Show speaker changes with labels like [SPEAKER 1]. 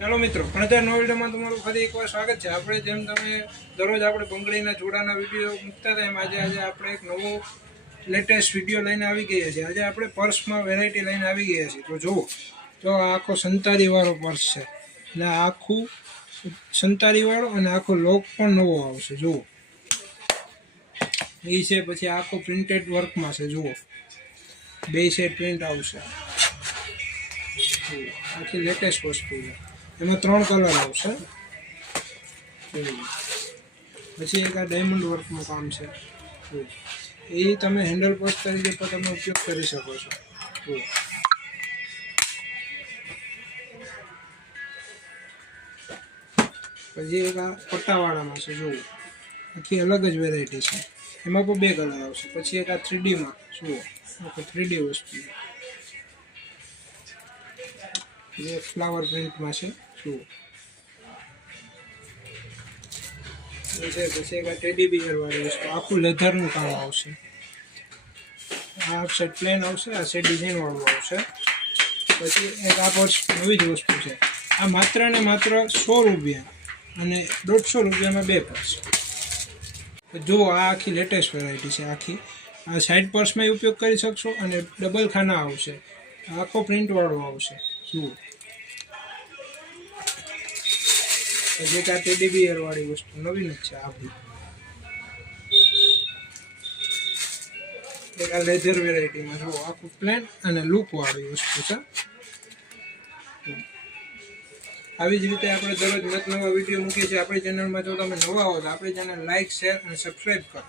[SPEAKER 1] ચાલો મિત્રો ભણતર નો વિડીયોમાં તમારું ફરી એકવાર સ્વાગત છે. આપણે જેમ તમે દરરોજ આપણે બંગડીના જોડાના વીડિયો મૂકતા હતા, એમ આજે આજે આપણે એક નવો લેટેસ્ટ વીડિયો લઈને આવી ગયા છીએ. આજે આપણે પર્સમાં વેરાયટી લઈને આવી ગયા છીએ. તો જુઓ, તો આ આખો સંતારીવાળો પર્સ છે. અને આખું સંતારીવાળો અને આખો લોક પણ નવો આવશે. જુઓ. એ છે પછી આખો પ્રિન્ટેડ વર્કમાં છે. જુઓ. બે સેટ પ્રિન્ટ આવશે. આખી લેટેસ્ટ વસ્તુ છે. એમાં ત્રણ કલર આવશે. પછી એક આ ડાયમંડ વર્કનું કામ છે. એ તમે હેન્ડલ પોસ્ટ તરીકે પણ તમે ઉપયોગ કરી શકો છો. પછી એક આ પટ્ટાવાળામાં છે, જુઓ. આખી અલગ જ વેરાયટી છે. એમાં પણ બે કલર આવશે. પછી એક આ થ્રીડીમાં જુઓ. આખું થ્રીડી વસ્તુ. જે ફ્લાવર પ્રિન્ટમાં છે. જુઓ. પછી એક ટેડી બિયરવાળી વસ્તુ, આખું લેધરનું કામ આવશે. આ સેટ પ્લેન આવશે, આ સેટ ડિઝાઇનવાળું આવશે. પછી એક આ પર્સ નવી જ વસ્તુ છે. આ માત્ર ને માત્ર સો રૂપિયા અને દોઢસો રૂપિયામાં બે પર્સ જુઓ, આ આખી લેટેસ્ટ વેરાયટી છે આખી. આ સાઈડ પર્સમાં ઉપયોગ કરી શકશો અને ડબલ ખાના આવશે. આખો પ્રિન્ટવાળો આવશે. જુઓ એક આ ટેડી વાળી વસ્તુ નવીન જ છે આપણી આ લેધર વેરાયટીમાં જુઓ પ્લેન અને વાળી વસ્તુ છે. આવી જ રીતે આપણે દરરોજ નત નવા વીડિયો મૂકીએ છીએ. આપણી ચેનલમાં જો તમે નવા હો તો આપણી ચેનલ લાઇક શેર અને સબસ્ક્રાઈબ કરો.